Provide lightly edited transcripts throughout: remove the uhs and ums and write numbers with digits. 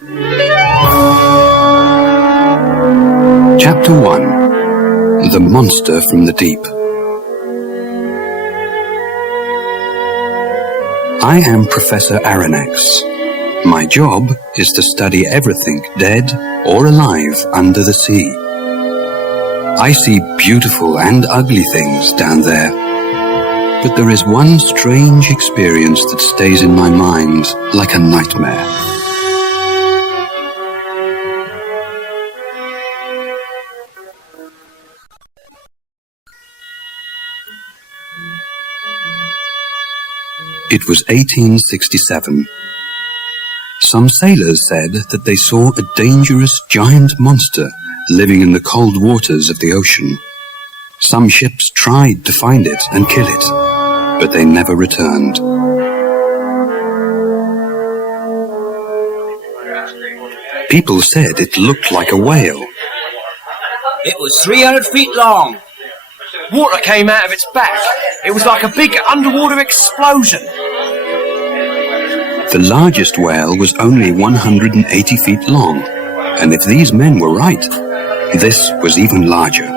Chapter 1. The Monster from the Deep. I am Professor Aronnax. My job is to study everything dead or alive under the sea. I see beautiful and ugly things down there, but there is one strange experience that stays in my mind like a nightmare. It was 1867. Some sailors said that they saw a dangerous giant monster living in the cold waters of the ocean. Some ships tried to find it and kill it, but they never returned. People said it looked like a whale. It was 300 feet long. Water came out of its back. It was like a big underwater explosion. The largest whale was only 180 feet long, and if these men were right, this was even larger.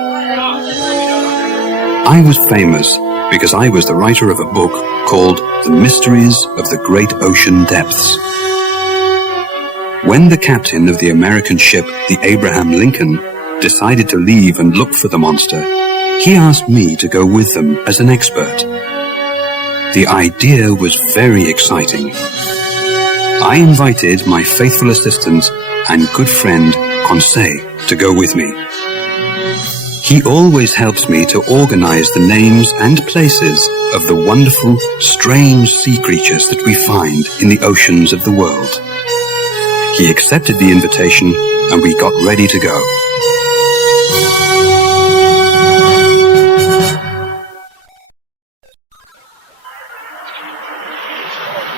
I was famous because I was the writer of a book called The Mysteries of the Great Ocean Depths. When the captain of the American ship, the Abraham Lincoln, decided to leave and look for the monster, he asked me to go with them as an expert. The idea was very exciting. I invited my faithful assistant and good friend, Conseil, to go with me. He always helps me to organize the names and places of the wonderful, strange sea creatures that we find in the oceans of the world. He accepted the invitation and we got ready to go.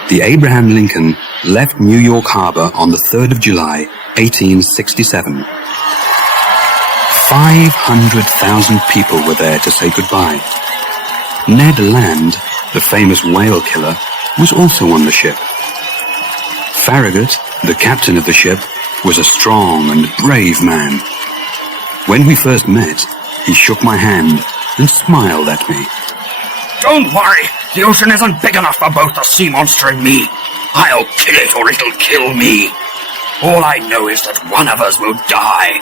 The Abraham Lincoln left New York Harbor on the 3rd of July, 1867. 500,000 people were there to say goodbye. Ned Land, the famous whale killer, was also on the ship. Farragut, the captain of the ship, was a strong and brave man. When we first met, he shook my hand and smiled at me. Don't worry, the ocean isn't big enough for both the sea monster and me. I'll kill it or it'll kill me. All I know is that one of us will die.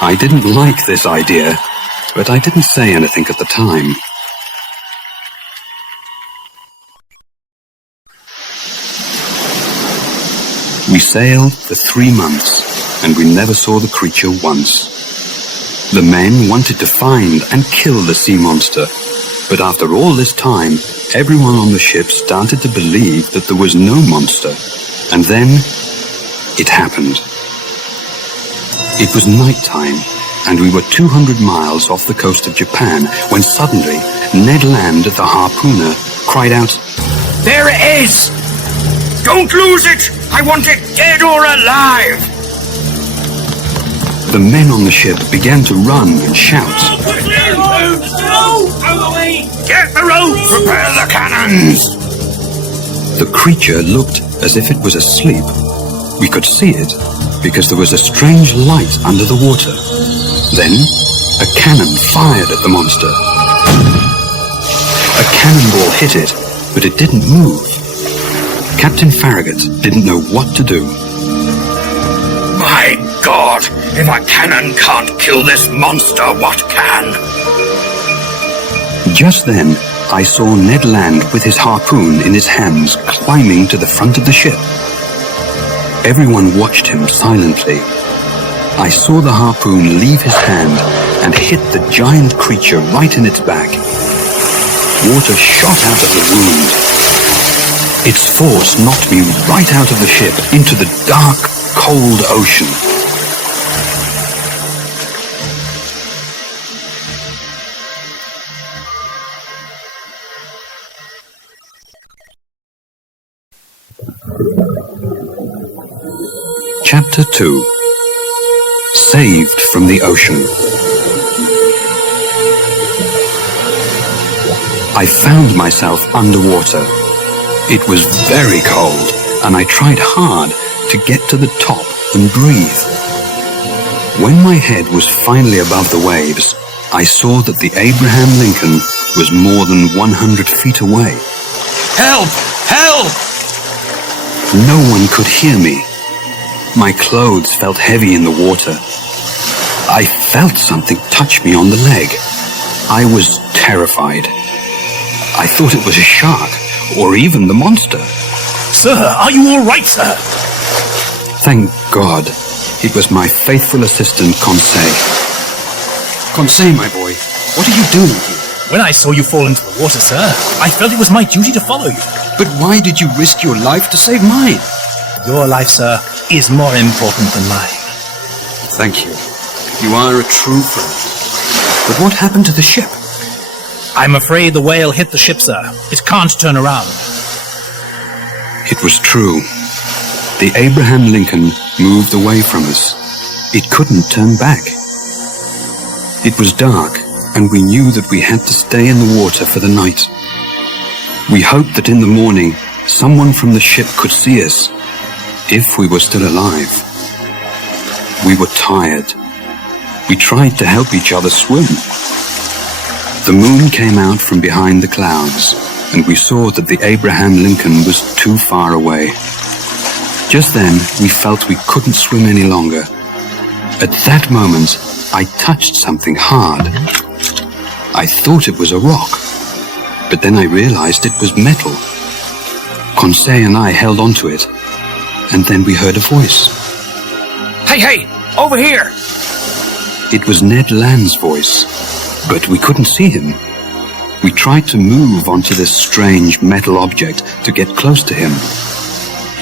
I didn't like this idea, but I didn't say anything at the time. We sailed for 3 months, and we never saw the creature once. The men wanted to find and kill the sea monster, but after all this time, everyone on the ship started to believe that there was no monster. And then, it happened. It was night time, and we were 200 miles off the coast of Japan, when suddenly, Ned Land, the harpooner, cried out, There it is! Don't lose it! I want it dead or alive! The men on the ship began to run and shout. Get the rope! Prepare the cannons! The creature looked as if it was asleep. We could see it because there was a strange light under the water. Then, a cannon fired at the monster. A cannonball hit it, but it didn't move. Captain Farragut didn't know what to do. My God! If a cannon can't kill this monster, what can? Just then, I saw Ned Land with his harpoon in his hands climbing to the front of the ship. Everyone watched him silently. I saw the harpoon leave his hand and hit the giant creature right in its back. Water shot out of the wound. Its force knocked me right out of the ship into the dark, cold ocean. Chapter 2. Saved from the Ocean. I found myself underwater. It was very cold, and I tried hard to get to the top and breathe. When my head was finally above the waves, I saw that the Abraham Lincoln was more than 100 feet away. Help! Help! No one could hear me. My clothes felt heavy in the water. I felt something touch me on the leg. I was terrified. I thought it was a shark, or even the monster. Sir, are you all right, sir? Thank God, it was my faithful assistant, Conseil. Conseil, my boy, what are you doing here? When I saw you fall into the water, sir, I felt it was my duty to follow you. But why did you risk your life to save mine? Your life, sir, is more important than mine. Thank you. You are a true friend. But what happened to the ship? I'm afraid the whale hit the ship, sir. It can't turn around. It was true. The Abraham Lincoln moved away from us. It couldn't turn back. It was dark, and we knew that we had to stay in the water for the night. We hoped that in the morning, someone from the ship could see us, if we were still alive. We were tired. We tried to help each other swim. The moon came out from behind the clouds, and we saw that the Abraham Lincoln was too far away. Just then, we felt we couldn't swim any longer. At that moment, I touched something hard. I thought it was a rock, but then I realized it was metal. Conseil and I held onto it, and then we heard a voice. Hey, hey! Over here! It was Ned Land's voice, but we couldn't see him. We tried to move onto this strange metal object to get close to him.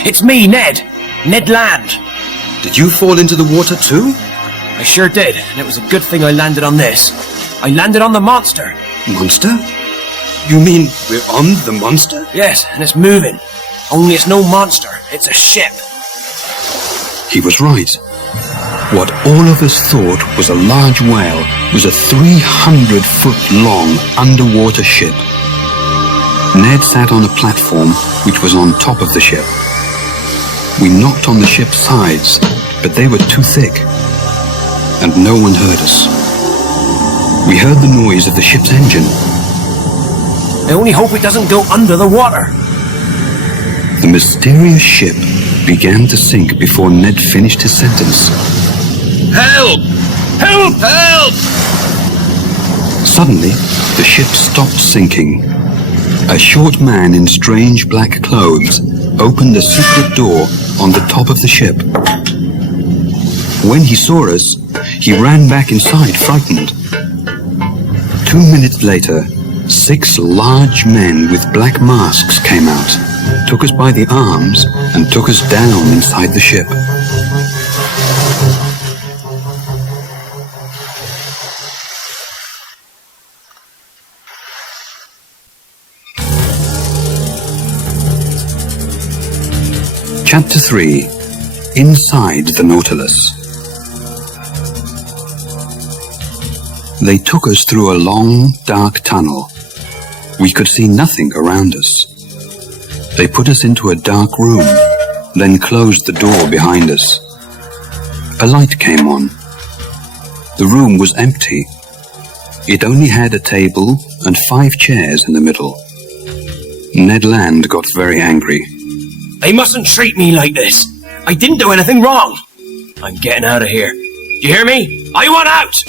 It's me, Ned! Ned Land! Did you fall into the water too? I sure did, and it was a good thing I landed on this. I landed on the monster. Monster? You mean we're on the monster? Yes, and it's moving. Only it's no monster, it's a ship. He was right. What all of us thought was a large whale was a 300-foot-long underwater ship. Ned sat on a platform which was on top of the ship. We knocked on the ship's sides, but they were too thick, and no one heard us. We heard the noise of the ship's engine. I only hope it doesn't go under the water. The mysterious ship began to sink before Ned finished his sentence. Help! Help! Help! Suddenly, the ship stopped sinking. A short man in strange black clothes opened a secret door on the top of the ship. When he saw us, he ran back inside, frightened. 2 minutes later, 6 large men with black masks came out, took us by the arms, and took us down inside the ship. Chapter 3. Inside the Nautilus. They took us through a long, dark tunnel. We could see nothing around us. They put us into a dark room, then closed the door behind us. A light came on. The room was empty. It only had a table and 5 chairs in the middle. Ned Land got very angry. They mustn't treat me like this. I didn't do anything wrong. I'm getting out of here. You hear me? I want out!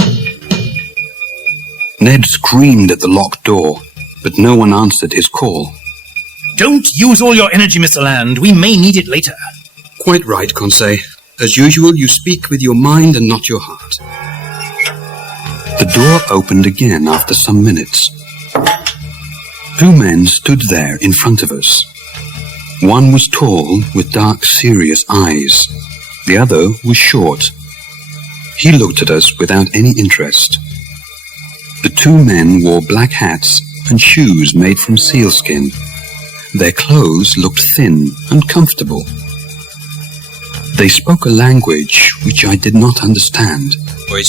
Ned screamed at the locked door, but no one answered his call. Don't use all your energy, Mr. Land. We may need it later. Quite right, Conseil. As usual, you speak with your mind and not your heart. The door opened again after some minutes. 2 men stood there in front of us. One was tall, with dark, serious eyes. The other was short. He looked at us without any interest. The 2 men wore black hats and shoes made from sealskin. Their clothes looked thin and comfortable. They spoke a language which I did not understand. I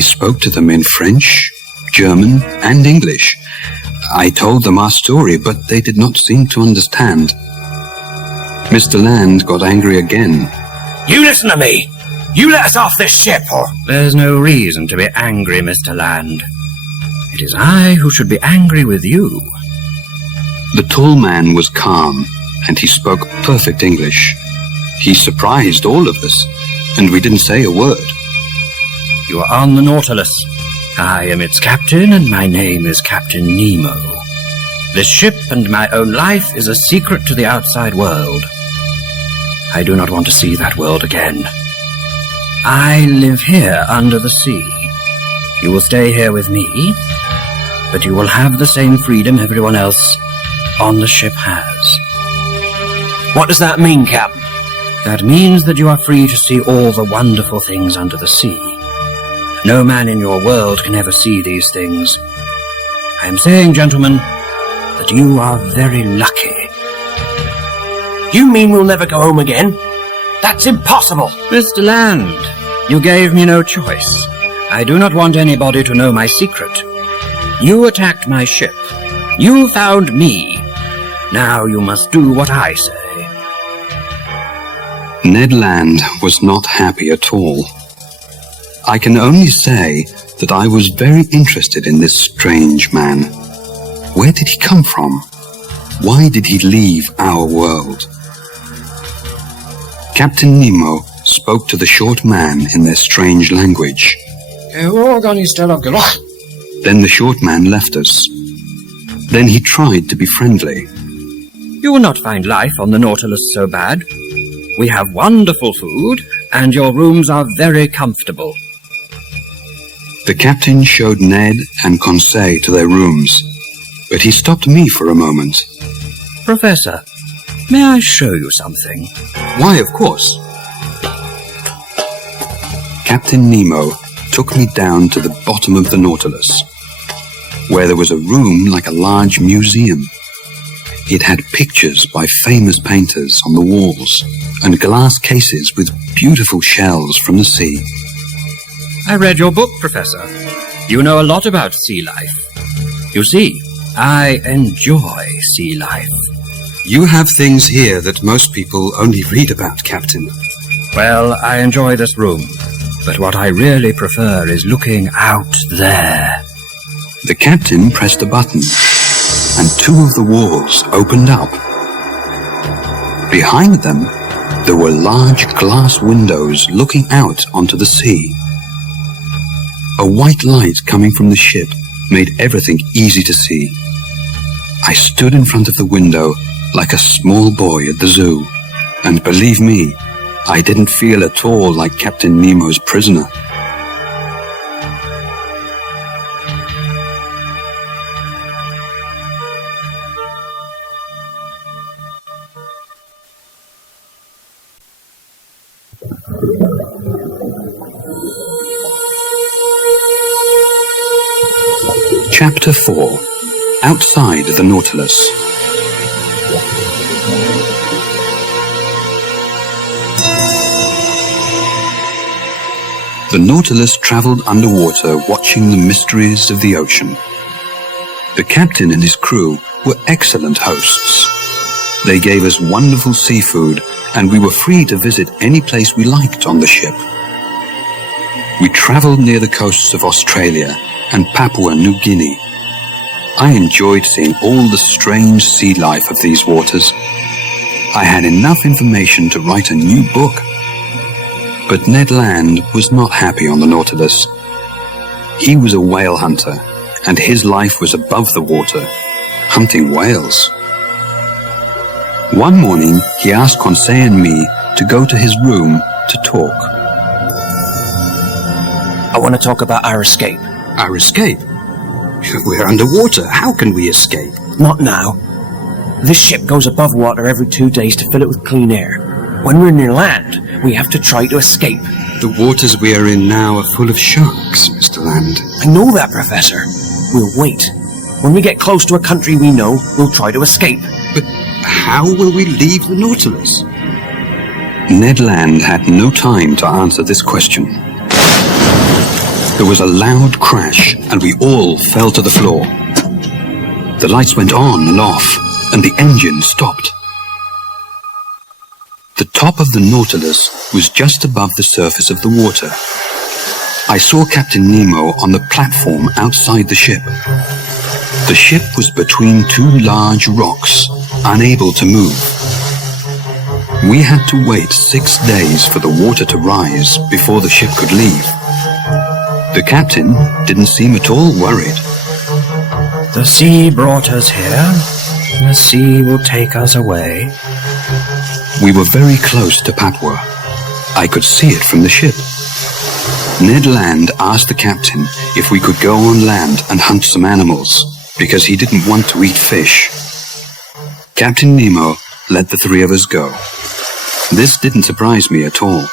spoke to them in French, German, and English, I told them our story, but they did not seem to understand. Mr. Land got angry again. You listen to me! You let us off this ship, or... There's no reason to be angry, Mr. Land. It is I who should be angry with you. The tall man was calm, and he spoke perfect English. He surprised all of us, and we didn't say a word. You are on the Nautilus. I am its captain, and my name is Captain Nemo. This ship and my own life is a secret to the outside world. I do not want to see that world again. I live here under the sea. You will stay here with me, but you will have the same freedom everyone else on the ship has. What does that mean, Captain? That means that you are free to see all the wonderful things under the sea. No man in your world can ever see these things. I am saying, gentlemen, that you are very lucky. You mean we'll never go home again? That's impossible! Mr. Land, you gave me no choice. I do not want anybody to know my secret. You attacked my ship. You found me. Now you must do what I say. Ned Land was not happy at all. I can only say that I was very interested in this strange man. Where did he come from? Why did he leave our world? Captain Nemo spoke to the short man in their strange language. Then the short man left us. Then he tried to be friendly. You will not find life on the Nautilus so bad. We have wonderful food, and your rooms are very comfortable. The captain showed Ned and Conseil to their rooms, but he stopped me for a moment. Professor, may I show you something? Why, of course. Captain Nemo took me down to the bottom of the Nautilus, where there was a room like a large museum. It had pictures by famous painters on the walls and glass cases with beautiful shells from the sea. I read your book, Professor. You know a lot about sea life. You see, I enjoy sea life. You have things here that most people only read about, Captain. Well, I enjoy this room, but what I really prefer is looking out there. The captain pressed a button, and two of the walls opened up. Behind them, there were large glass windows looking out onto the sea. A white light coming from the ship made everything easy to see. I stood in front of the window like a small boy at the zoo, and believe me, I didn't feel at all like Captain Nemo's prisoner. Chapter 4. Outside the Nautilus. The Nautilus traveled underwater, watching the mysteries of the ocean. The captain and his crew were excellent hosts. They gave us wonderful seafood, and we were free to visit any place we liked on the ship. We traveled near the coasts of Australia and Papua New Guinea. I enjoyed seeing all the strange sea life of these waters. I had enough information to write a new book. But Ned Land was not happy on the Nautilus. He was a whale hunter, and his life was above the water, hunting whales. One morning, he asked Conseil and me to go to his room to talk. I want to talk about our escape. Our escape? We're underwater. How can we escape? Not now. This ship goes above water every 2 days to fill it with clean air. When we're near land, we have to try to escape. The waters we are in now are full of sharks, Mr. Land. I know that, Professor. We'll wait. When we get close to a country we know, we'll try to escape. But how will we leave the Nautilus? Ned Land had no time to answer this question. There was a loud crash, and we all fell to the floor. The lights went on and off, and the engine stopped. The top of the Nautilus was just above the surface of the water. I saw Captain Nemo on the platform outside the ship. The ship was between two large rocks, unable to move. We had to wait 6 days for the water to rise before the ship could leave. The captain didn't seem at all worried. The sea brought us here. The sea will take us away. We were very close to Papua. I could see it from the ship. Ned Land asked the captain if we could go on land and hunt some animals, because he didn't want to eat fish. Captain Nemo let the three of us go. This didn't surprise me at all.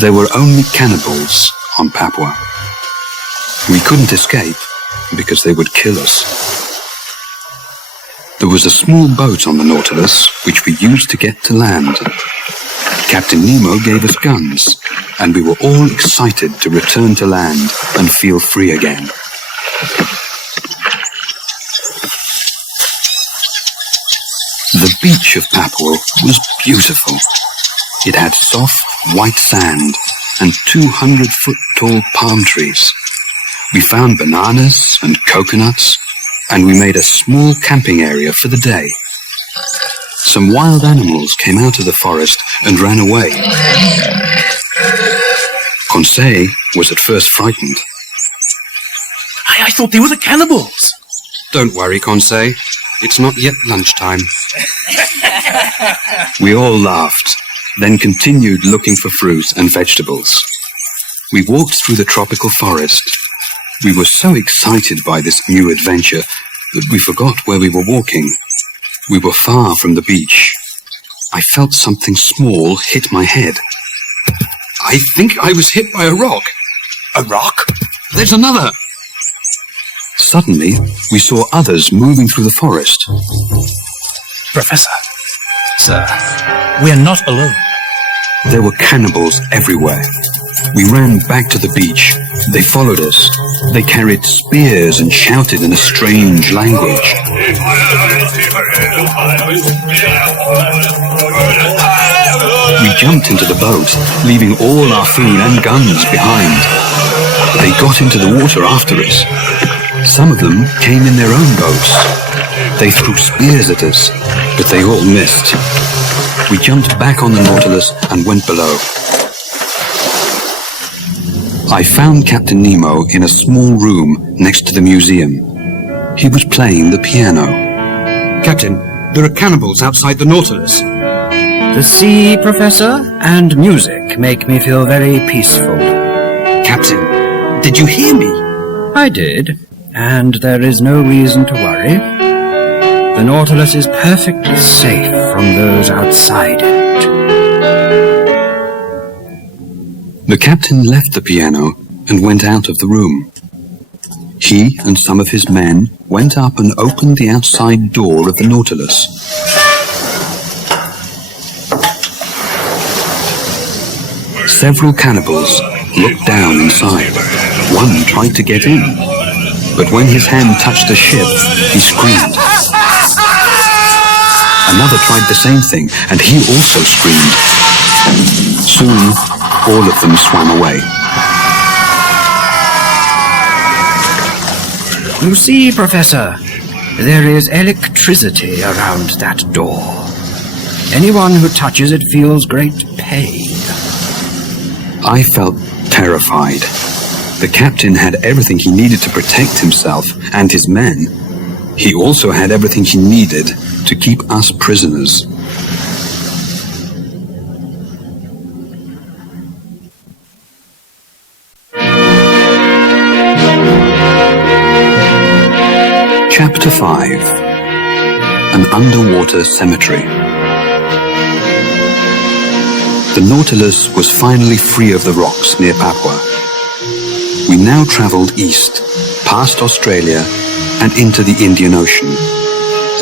There were only cannibals on Papua. We couldn't escape because they would kill us. There was a small boat on the Nautilus which we used to get to land. Captain Nemo gave us guns, and we were all excited to return to land and feel free again. The beach of Papua was beautiful. It had soft, white sand and 200-foot-tall palm trees. We found bananas and coconuts, and we made a small camping area for the day. Some wild animals came out of the forest and ran away. Conseil was at first frightened. I thought they were the cannibals. Don't worry, Conseil. It's not yet lunchtime. We all laughed, then continued looking for fruit and vegetables. We walked through the tropical forest. We were so excited by this new adventure that we forgot where we were walking. We were far from the beach. I felt something small hit my head. I think I was hit by a rock. A rock? There's another! Suddenly, we saw others moving through the forest. Professor, sir, we are not alone. There were cannibals everywhere. We ran back to the beach. They followed us. They carried spears and shouted in a strange language. We jumped into the boat, leaving all our food and guns behind. They got into the water after us. Some of them came in their own boats. They threw spears at us, but they all missed. We jumped back on the Nautilus and went below. I found Captain Nemo in a small room next to the museum. He was playing the piano. Captain, there are cannibals outside the Nautilus. The sea, Professor, and music make me feel very peaceful. Captain, did you hear me? I did, and there is no reason to worry. The Nautilus is perfectly safe from those outside it. The captain left the piano and went out of the room. He and some of his men went up and opened the outside door of the Nautilus. Several cannibals looked down inside. One tried to get in, but when his hand touched the ship, he screamed. Another tried the same thing, and he also screamed. Soon, all of them swam away. You see, Professor, there is electricity around that door. Anyone who touches it feels great pain. I felt terrified. The captain had everything he needed to protect himself and his men. He also had everything he needed to keep us prisoners. Chapter 5: An Underwater Cemetery. The Nautilus was finally free of the rocks near Papua. We now travelled east, past Australia, and into the Indian Ocean.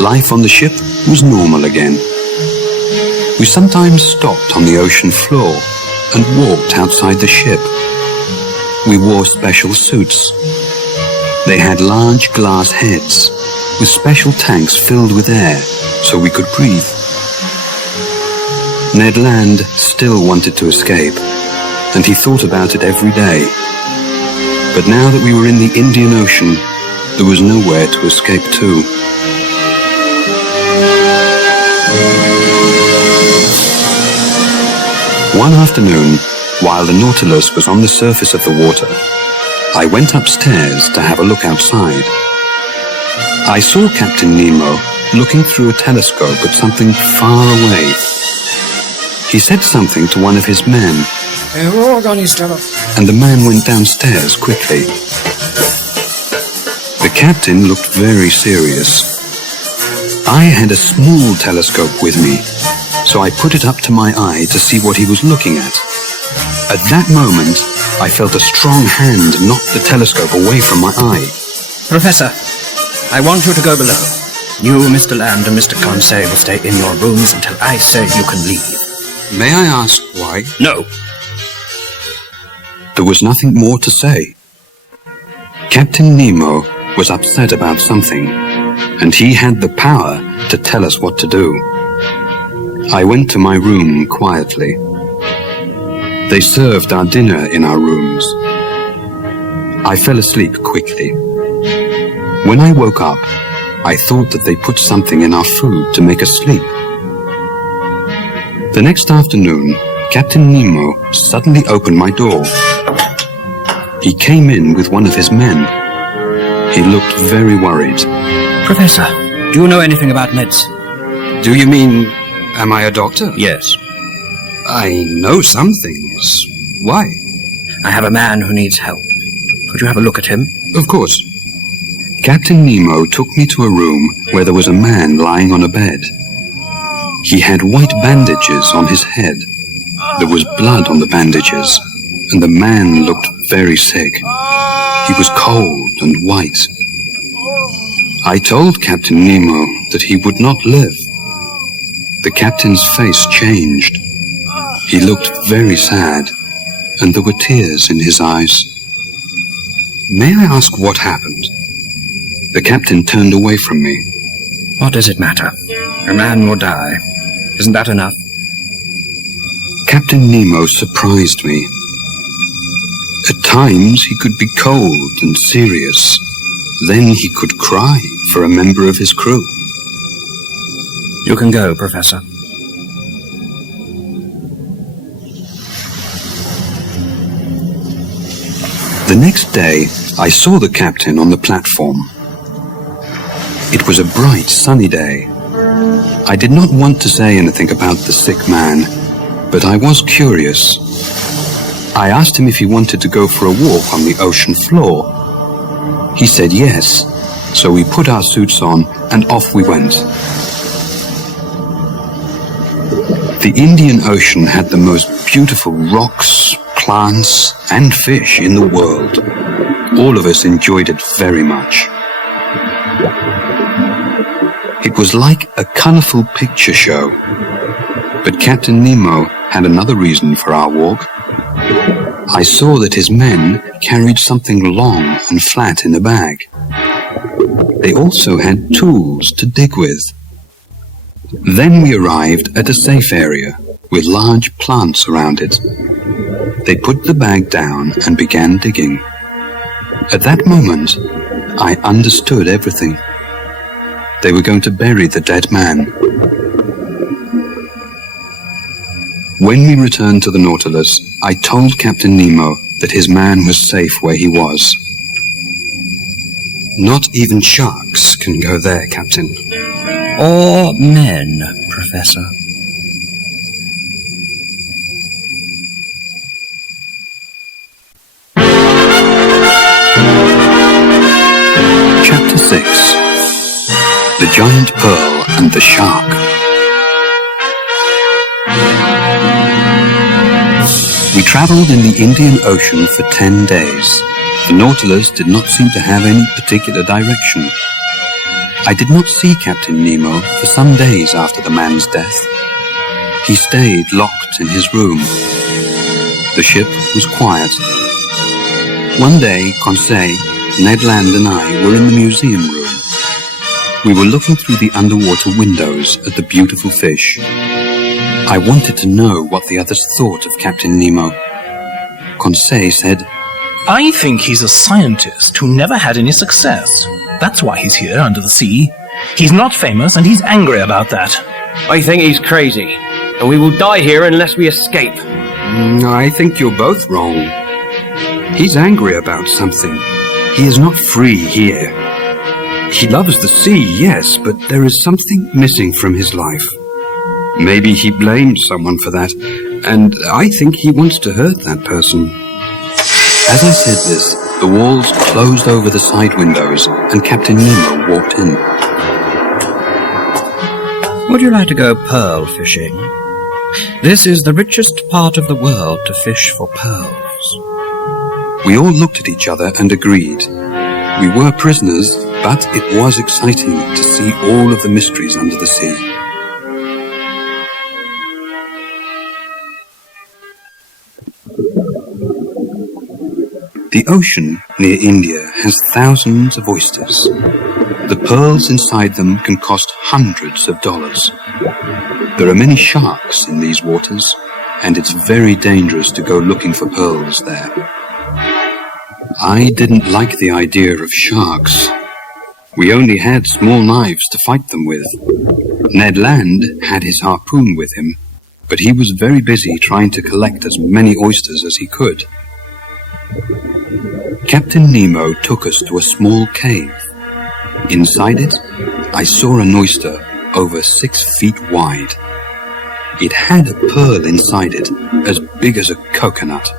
Life on the ship was normal again. We sometimes stopped on the ocean floor and walked outside the ship. We wore special suits. They had large glass heads with special tanks filled with air so we could breathe. Ned Land still wanted to escape, and he thought about it every day. But now that we were in the Indian Ocean, there was nowhere to escape to. One afternoon, while the Nautilus was on the surface of the water, I went upstairs to have a look outside. I saw Captain Nemo looking through a telescope at something far away. He said something to one of his men, and the man went downstairs quickly. The captain looked very serious. I had a small telescope with me, so I put it up to my eye to see what he was looking at. At that moment, I felt a strong hand knock the telescope away from my eye. Professor, I want you to go below. You, Mr. Land, and Mr. Conseil will stay in your rooms until I say you can leave. May I ask why? No. There was nothing more to say. Captain Nemo was upset about something, and he had the power to tell us what to do. I went to my room quietly. They served our dinner in our rooms. I fell asleep quickly. When I woke up, I thought that they put something in our food to make us sleep. The next afternoon, Captain Nemo suddenly opened my door. He came in with one of his men. He looked very worried. Professor, do you know anything about meds? Do you mean, am I a doctor? Yes. I know some things. Why? I have a man who needs help. Could you have a look at him? Of course. Captain Nemo took me to a room where there was a man lying on a bed. He had white bandages on his head. There was blood on the bandages, and the man looked very sick. He was cold and white. I told Captain Nemo that he would not live. The captain's face changed. He looked very sad, and there were tears in his eyes. May I ask what happened? The captain turned away from me. What does it matter? A man will die. Isn't that enough? Captain Nemo surprised me. At times he could be cold and serious. Then he could cry for a member of his crew. You can go, Professor. The next day, I saw the captain on the platform. It was a bright, sunny day. I did not want to say anything about the sick man, but I was curious. I asked him if he wanted to go for a walk on the ocean floor. He said yes, so we put our suits on and off we went. The Indian Ocean had the most beautiful rocks, plants, and fish in the world. All of us enjoyed it very much. It was like a colorful picture show. But Captain Nemo had another reason for our walk. I saw that his men carried something long and flat in a bag. They also had tools to dig with. Then we arrived at a safe area with large plants around it. They put the bag down and began digging. At that moment, I understood everything. They were going to bury the dead man. When we returned to the Nautilus, I told Captain Nemo that his man was safe where he was. Not even sharks can go there, Captain. Or men, Professor. Chapter 6. The Giant Pearl and the Shark. We traveled in the Indian Ocean for 10 days. The Nautilus did not seem to have any particular direction. I did not see Captain Nemo for some days after the man's death. He stayed locked in his room. The ship was quiet. One day, Conseil, Ned Land and I were in the museum room. We were looking through the underwater windows at the beautiful fish. I wanted to know what the others thought of Captain Nemo. Conseil said, I think he's a scientist who never had any success. That's why he's here under the sea. He's not famous and he's angry about that. I think he's crazy, and we will die here unless we escape. I think you're both wrong. He's angry about something. He is not free here. He loves the sea, yes, but there is something missing from his life. Maybe he blamed someone for that, and I think he wants to hurt that person. As I said this, the walls closed over the side windows, and Captain Nemo walked in. Would you like to go pearl fishing? This is the richest part of the world to fish for pearls. We all looked at each other and agreed. We were prisoners, but it was exciting to see all of the mysteries under the sea. The ocean near India has thousands of oysters. The pearls inside them can cost hundreds of dollars. There are many sharks in these waters, and it's very dangerous to go looking for pearls there. I didn't like the idea of sharks. We only had small knives to fight them with. Ned Land had his harpoon with him, but he was very busy trying to collect as many oysters as he could. Captain Nemo took us to a small cave. Inside it, I saw an oyster over 6 feet wide. It had a pearl inside it, as big as a coconut.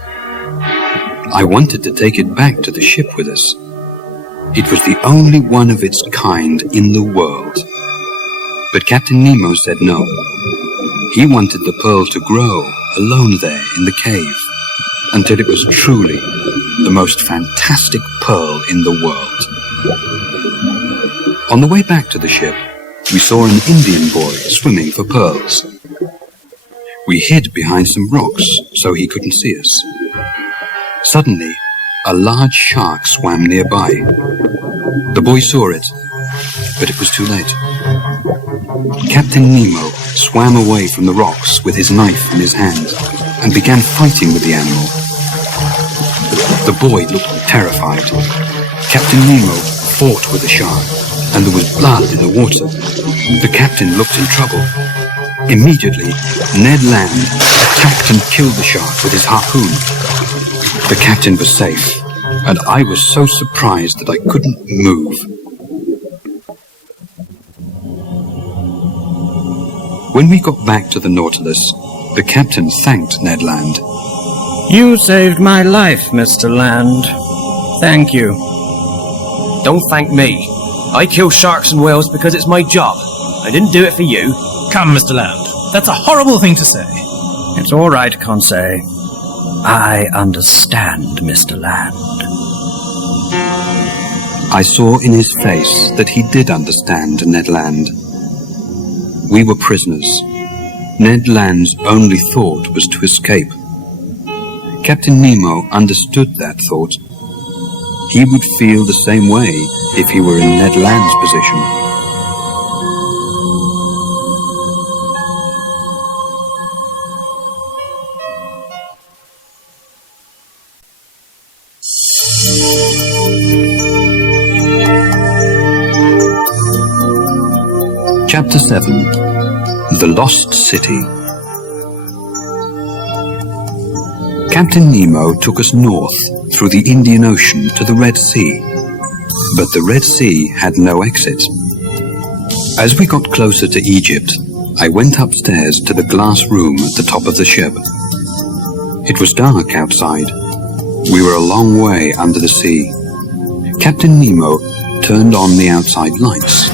I wanted to take it back to the ship with us. It was the only one of its kind in the world. But Captain Nemo said no. He wanted the pearl to grow alone there in the cave, until it was truly the most fantastic pearl in the world. On the way back to the ship, we saw an Indian boy swimming for pearls. We hid behind some rocks so he couldn't see us. Suddenly, a large shark swam nearby. The boy saw it, but it was too late. Captain Nemo swam away from the rocks with his knife in his hand and began fighting with the animal. The boy looked terrified. Captain Nemo fought with the shark, and there was blood in the water. The captain looked in trouble. Immediately, Ned Land attacked and killed the shark with his harpoon. The captain was safe, and I was so surprised that I couldn't move. When we got back to the Nautilus, the captain thanked Ned Land. You saved my life, Mr. Land. Thank you. Don't thank me. I kill sharks and whales because it's my job. I didn't do it for you. Come, Mr. Land. That's a horrible thing to say. It's all right, Conseil. I understand, Mr. Land. I saw in his face that he did understand Ned Land. We were prisoners. Ned Land's only thought was to escape. Captain Nemo understood that thought. He would feel the same way if he were in Ned Land's position. Chapter 7. The Lost City. Captain Nemo took us north through the Indian Ocean to the Red Sea, but the Red Sea had no exit. As we got closer to Egypt, I went upstairs to the glass room at the top of the ship. It was dark outside. We were a long way under the sea. Captain Nemo turned on the outside lights.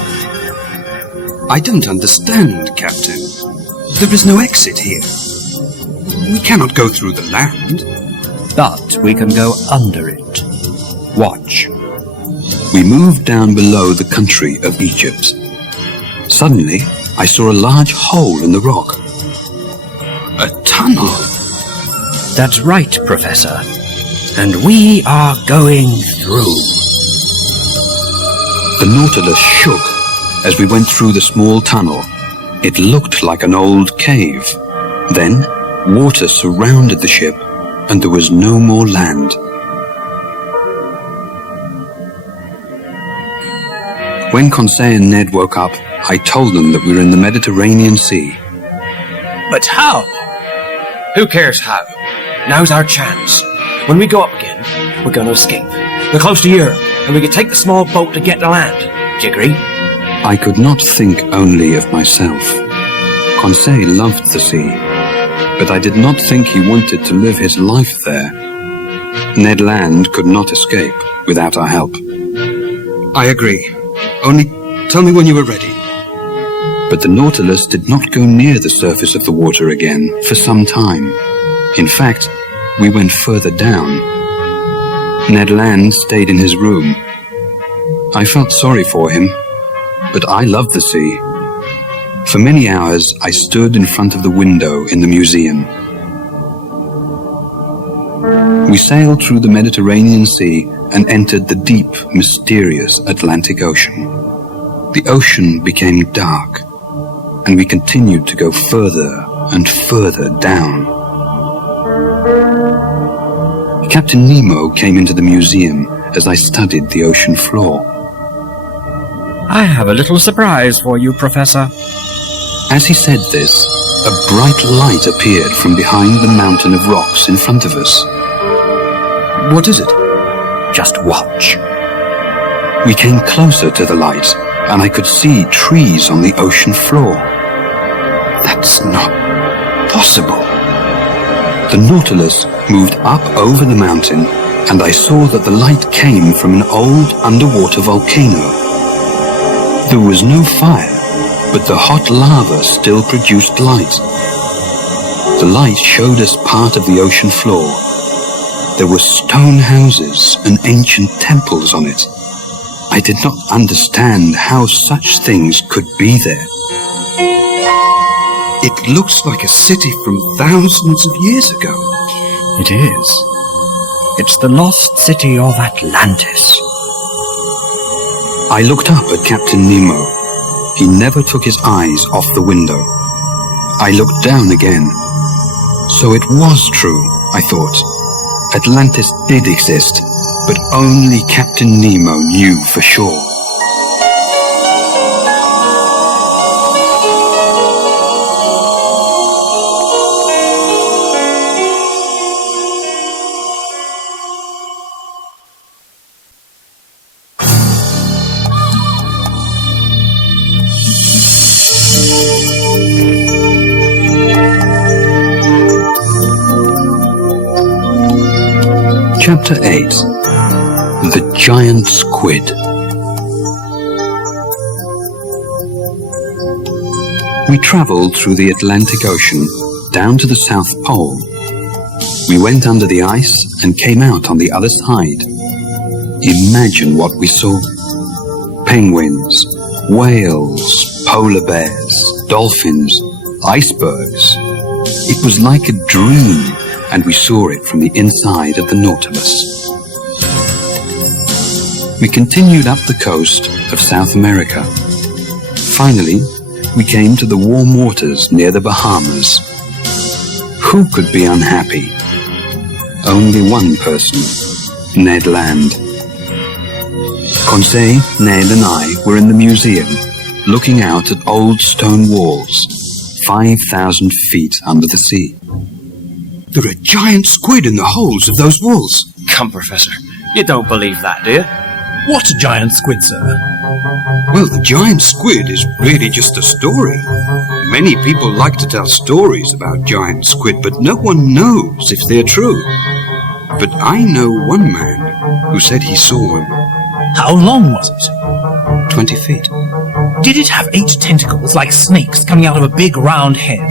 I don't understand, Captain. There is no exit here. We cannot go through the land. But we can go under it. Watch. We moved down below the country of Egypt. Suddenly, I saw a large hole in the rock. A tunnel. That's right, Professor. And we are going through. The Nautilus shook as we went through the small tunnel. It looked like an old cave. Then, water surrounded the ship, and there was no more land. When Conseil and Ned woke up, I told them that we were in the Mediterranean Sea. But how? Who cares how? Now's our chance. When we go up again, we're going to escape. We're close to Europe, and we can take the small boat to get to land. Do you agree? I could not think only of myself. Conseil loved the sea, but I did not think he wanted to live his life there. Ned Land could not escape without our help. I agree. Only tell me when you are ready. But the Nautilus did not go near the surface of the water again for some time. In fact, we went further down. Ned Land stayed in his room. I felt sorry for him, but I loved the sea. For many hours, I stood in front of the window in the museum. We sailed through the Mediterranean Sea and entered the deep, mysterious Atlantic Ocean. The ocean became dark, and we continued to go further and further down. Captain Nemo came into the museum as I studied the ocean floor. I have a little surprise for you, Professor. As he said this, a bright light appeared from behind the mountain of rocks in front of us. What is it? Just watch. We came closer to the light, and I could see trees on the ocean floor. That's not possible. The Nautilus moved up over the mountain, and I saw that the light came from an old underwater volcano. There was no fire, but the hot lava still produced light. The light showed us part of the ocean floor. There were stone houses and ancient temples on it. I did not understand how such things could be there. It looks like a city from thousands of years ago. It is. It's the lost city of Atlantis. I looked up at Captain Nemo. He never took his eyes off the window. I looked down again. So it was true, I thought. Atlantis did exist, but only Captain Nemo knew for sure. Chapter 8. The Giant Squid. We travelled through the Atlantic Ocean down to the South Pole. We went under the ice and came out on the other side. Imagine what we saw. Penguins, whales, polar bears, dolphins, icebergs. It was like a dream, and we saw it from the inside of the Nautilus. We continued up the coast of South America. Finally, we came to the warm waters near the Bahamas. Who could be unhappy? Only one person, Ned Land. Conseil, Ned and I were in the museum, looking out at old stone walls, 5,000 feet under the sea. There are giant squid in the holes of those walls. Come, Professor. You don't believe that, do you? What giant squid, sir? Well, the giant squid is really just a story. Many people like to tell stories about giant squid, but no one knows if they're true. But I know one man who said he saw one. How long was it? 20 feet. Did it have 8 tentacles like snakes coming out of a big round head?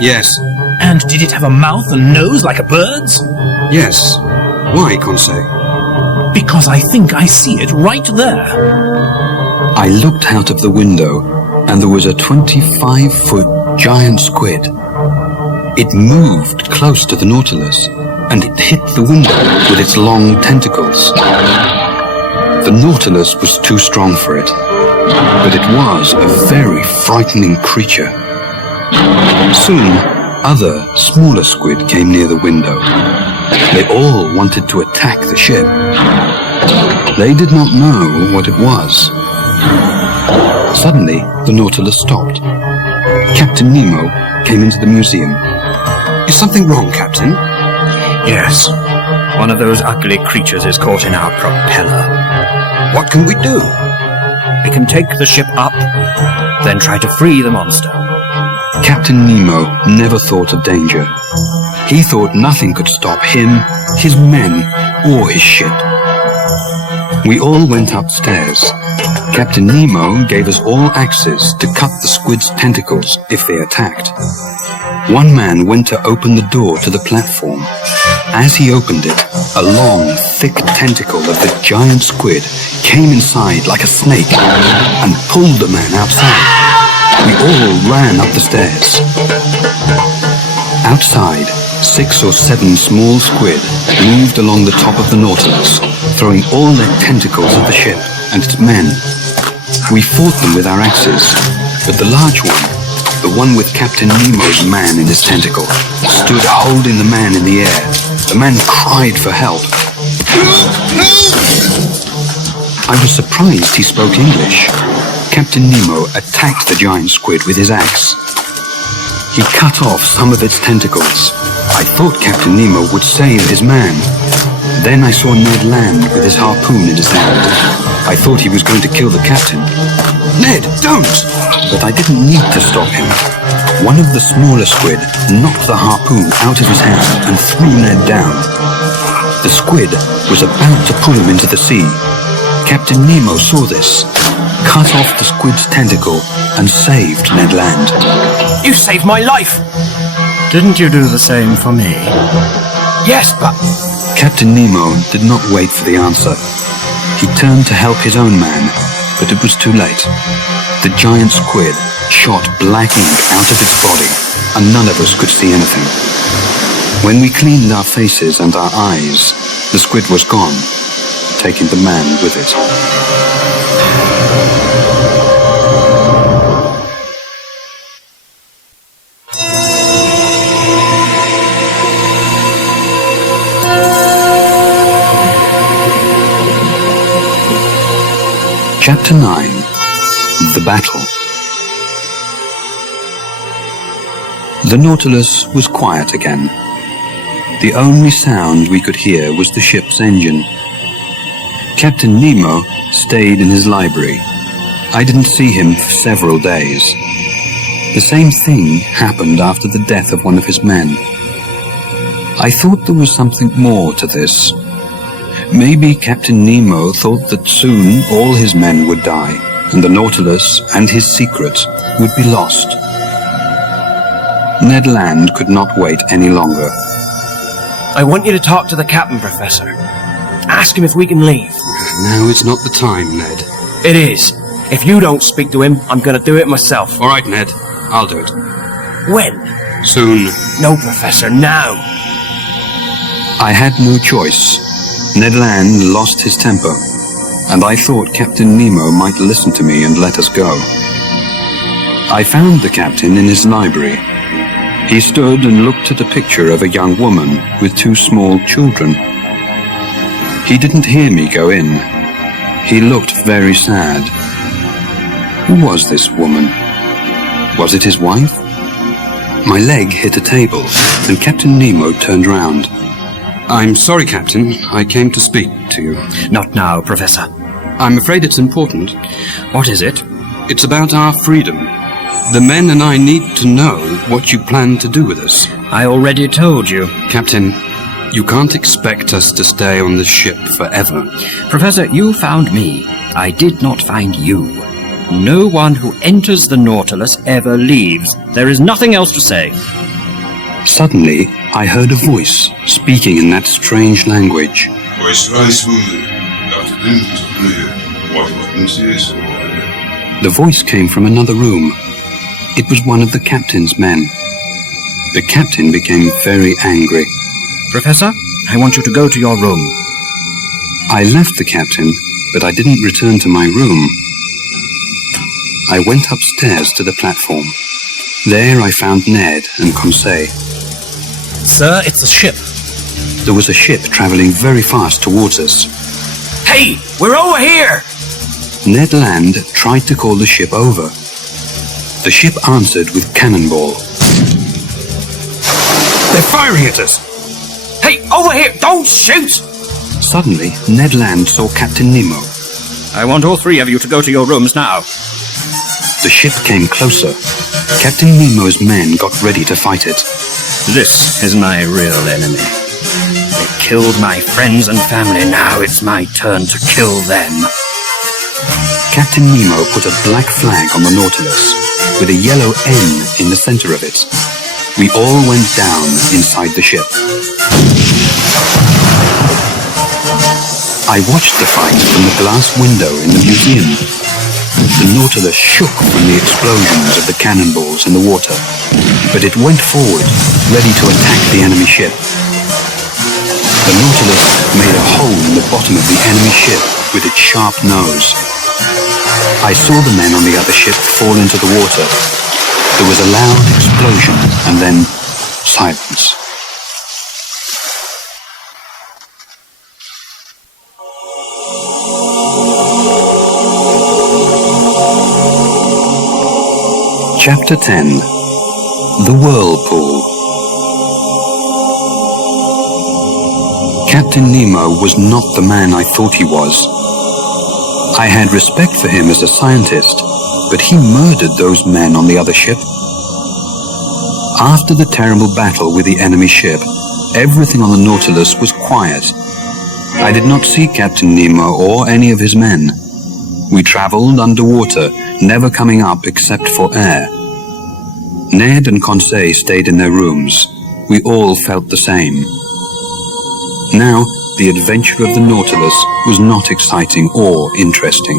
Yes. And did it have a mouth and nose like a bird's? Yes. Why, Conseil? Because I think I see it right there. I looked out of the window, and there was a 25-foot giant squid. It moved close to the Nautilus, and it hit the window with its long tentacles. The Nautilus was too strong for it. but it was a very frightening creature. Soon, other, smaller squid came near the window. They all wanted to attack the ship. They did not know what it was. Suddenly, the Nautilus stopped. Captain Nemo came into the museum. Is something wrong, Captain? Yes. One of those ugly creatures is caught in our propeller. What can we do? We can take the ship up, then try to free the monster. Captain Nemo never thought of danger. He thought nothing could stop him, his men, or his ship. We all went upstairs. Captain Nemo gave us all axes to cut the squid's tentacles if they attacked. One man went to open the door to the platform. As he opened it, a long, thick tentacle of the giant squid came inside like a snake and pulled the man outside. We all ran up the stairs. Outside, 6 or 7 small squid moved along the top of the Nautilus, throwing all their tentacles at the ship and its men. We fought them with our axes, but the large one, the one with Captain Nemo's man in his tentacle, stood holding the man in the air. The man cried for help. I was surprised he spoke English. Captain Nemo attacked the giant squid with his axe. He cut off some of its tentacles. I thought Captain Nemo would save his man. Then I saw Ned Land with his harpoon in his hand. I thought he was going to kill the captain. Ned, don't! But I didn't need to stop him. One of the smaller squid knocked the harpoon out of his hand and threw Ned down. The squid was about to pull him into the sea. Captain Nemo saw this, cut off the squid's tentacle, and saved Ned Land. You saved my life! Didn't you do the same for me? Yes, but... Captain Nemo did not wait for the answer. He turned to help his own man, but it was too late. The giant squid shot black ink out of its body, and none of us could see anything. When we cleaned our faces and our eyes, the squid was gone, taking the man with it. Chapter 9. The Battle. The Nautilus was quiet again. The only sound we could hear was the ship's engine. Captain Nemo stayed in his library. I didn't see him for several days. The same thing happened after the death of one of his men. I thought there was something more to this. Maybe Captain Nemo thought that soon all his men would die, and the Nautilus and his secret would be lost. Ned Land could not wait any longer. I want you to talk to the captain, Professor. Ask him if we can leave. Now is not the time, Ned. It is. If you don't speak to him, I'm going to do it myself. All right, Ned. I'll do it. When? Soon. No, Professor, now. I had no choice. Ned Land lost his temper, and I thought Captain Nemo might listen to me and let us go. I found the captain in his library. He stood and looked at a picture of a young woman with 2 small children. He didn't hear me go in. He looked very sad. Who was this woman? Was it his wife? My leg hit a table, and Captain Nemo turned round. I'm sorry, Captain. I came to speak to you. Not now, Professor. I'm afraid it's important. What is it? It's about our freedom. The men and I need to know what you plan to do with us. I already told you. Captain, you can't expect us to stay on the ship forever. Professor, you found me. I did not find you. No one who enters the Nautilus ever leaves. There is nothing else to say. Suddenly, I heard a voice speaking in that strange language. The voice came from another room. It was one of the captain's men. The captain became very angry. Professor, I want you to go to your room. I left the captain, but I didn't return to my room. I went upstairs to the platform. There I found Ned and Conseil. Sir, it's a ship. There was a ship traveling very fast towards us. Hey, we're over here! Ned Land tried to call the ship over. The ship answered with cannonball. They're firing at us! Hey, over here! Don't shoot! Suddenly, Ned Land saw Captain Nemo. I want all three of you to go to your rooms now. The ship came closer. Captain Nemo's men got ready to fight it. This is my real enemy. They killed my friends and family. Now it's my turn to kill them. Captain Nemo put a black flag on the Nautilus, with a yellow N in the center of it. We all went down inside the ship. I watched the fight from the glass window in the museum. The Nautilus shook from the explosions of the cannonballs in the water, but it went forward, ready to attack the enemy ship. The Nautilus made a hole in the bottom of the enemy ship with its sharp nose. I saw the men on the other ship fall into the water. There was a loud explosion and then silence. Chapter 10. The Whirlpool. Captain Nemo was not the man I thought he was. I had respect for him as a scientist, but he murdered those men on the other ship. After the terrible battle with the enemy ship, everything on the Nautilus was quiet. I did not see Captain Nemo or any of his men. We traveled underwater, never coming up except for air. Ned and Conseil stayed in their rooms. We all felt the same. Now, the adventure of the Nautilus was not exciting or interesting.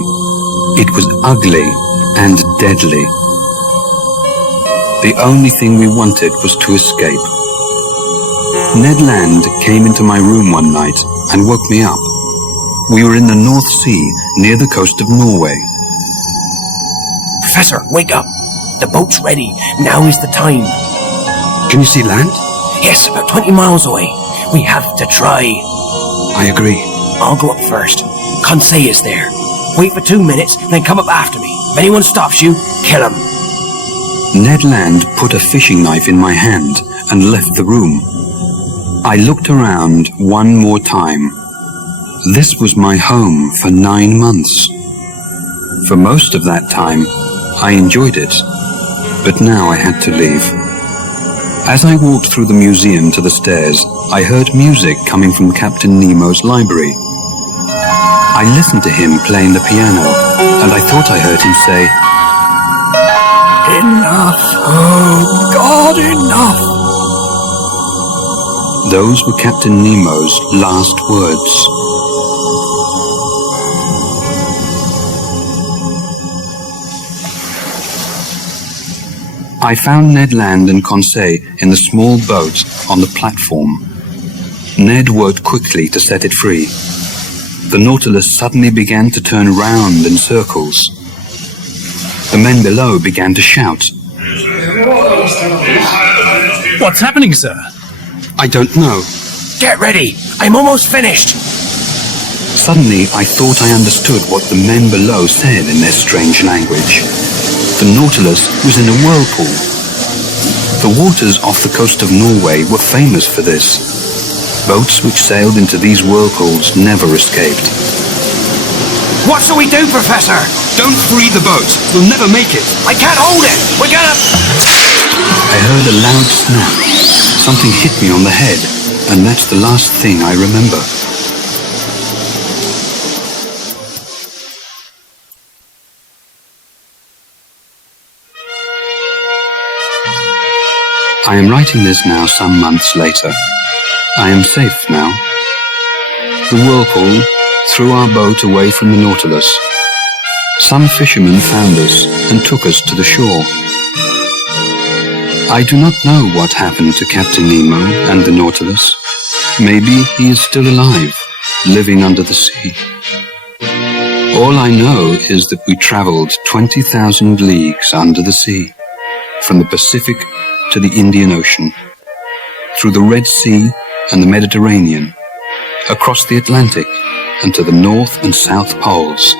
It was ugly and deadly. The only thing we wanted was to escape. Ned Land came into my room one night and woke me up. We were in the North Sea, near the coast of Norway. Professor, wake up! The boat's ready. Now is the time. Can you see land? Yes, about 20 miles away. We have to try. I agree. I'll go up first. Conseil is there. Wait for 2 minutes, then come up after me. If anyone stops you, kill him. Ned Land put a fishing knife in my hand and left the room. I looked around one more time. This was my home for 9 months. For most of that time, I enjoyed it, but now I had to leave. As I walked through the museum to the stairs, I heard music coming from Captain Nemo's library. I listened to him playing the piano, and I thought I heard him say, "Enough, oh God, enough!" Those were Captain Nemo's last words. I found Ned Land and Conseil in the small boat on the platform. Ned worked quickly to set it free. The Nautilus suddenly began to turn round in circles. The men below began to shout. What's happening, sir? I don't know. Get ready. I'm almost finished. Suddenly, I thought I understood what the men below said in their strange language. The Nautilus was in a whirlpool. The waters off the coast of Norway were famous for this. Boats which sailed into these whirlpools never escaped. What shall we do, Professor? Don't free the boat. We'll never make it. I can't hold it. We're gonna... I heard a loud snap. Something hit me on the head, and that's the last thing I remember. I am writing this now some months later. I am safe now. The whirlpool threw our boat away from the Nautilus. Some fishermen found us and took us to the shore. I do not know what happened to Captain Nemo and the Nautilus. Maybe he is still alive, living under the sea. All I know is that we traveled 20 20,000 leagues under the sea, from the Pacific to the Indian Ocean, through the Red Sea and the Mediterranean, across the Atlantic and to the North and South Poles.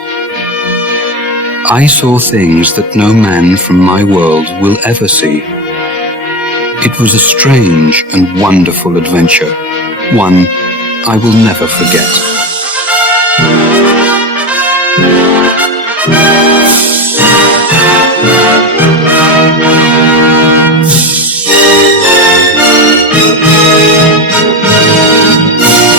I saw things that no man from my world will ever see. It was a strange and wonderful adventure, one I will never forget.